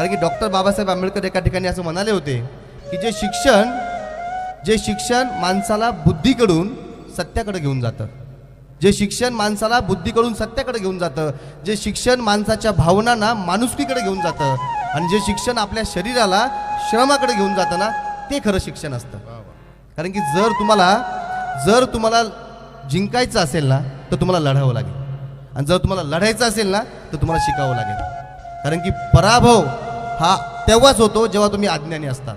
कारण की डॉक्टर बाबासाहेब आंबेडकर एका ठिकाणी असं म्हणाले होते की जे शिक्षण जे शिक्षण माणसाला बुद्धीकडून सत्याकडे घेऊन जातं. जे शिक्षण माणसाला बुद्धीकडून सत्याकडे घेऊन जातं जे शिक्षण माणसाच्या भावनांना माणुसकीकडे घेऊन जातं आणि जे शिक्षण आपल्या शरीराला श्रमाकडे घेऊन जातं ना ते खरं शिक्षण असतं. कारण की जर तुम्हाला जर तुम्हाला जिंकायचं असेल ना तर तुम्हाला लढावं लागेल. आणि जर तुम्हाला लढायचं असेल ना तर तुम्हाला शिकावं लागेल. कारण की पराभव हा तेव्हाच होतो जेव्हा तुम्ही अज्ञानी असता.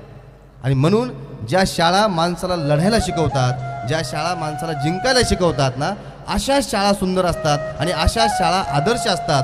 आणि म्हणून ज्या शाळा माणसाला लढायला शिकवतात ज्या शाळा माणसाला जिंकायला शिकवतात ना अशा शाळा सुंदर असतात आणि अशा शाळा आदर्श असतात.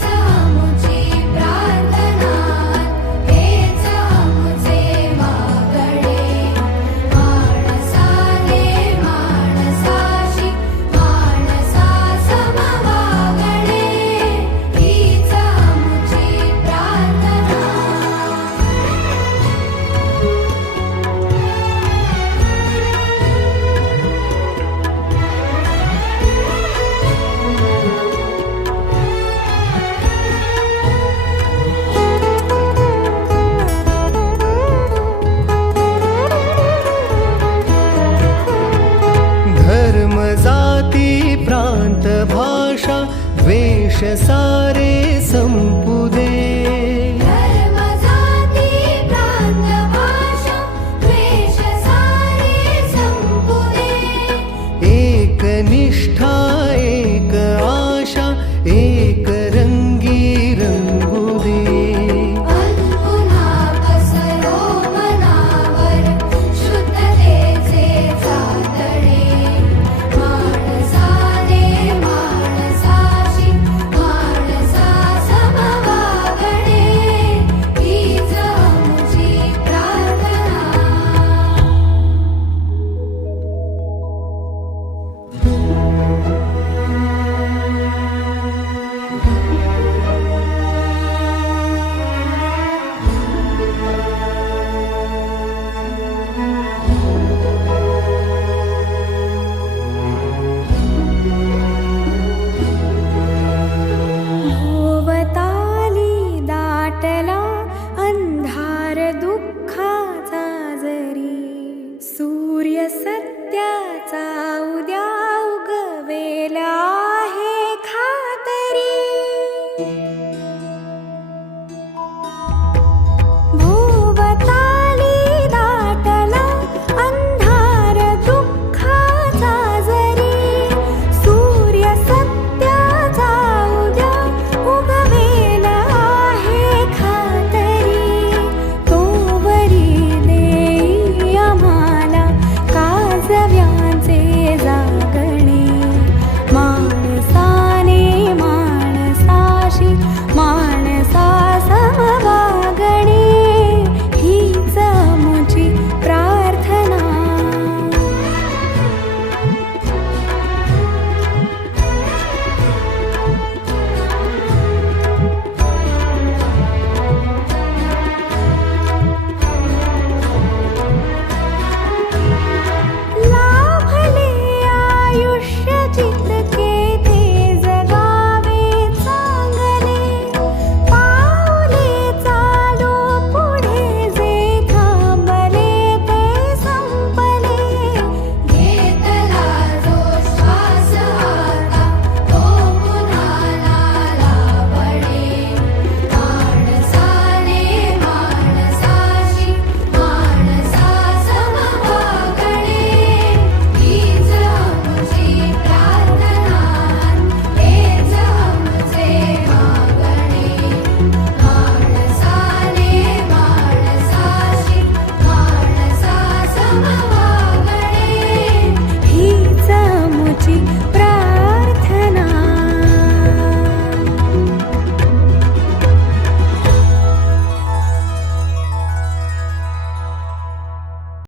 जाती सारे संपू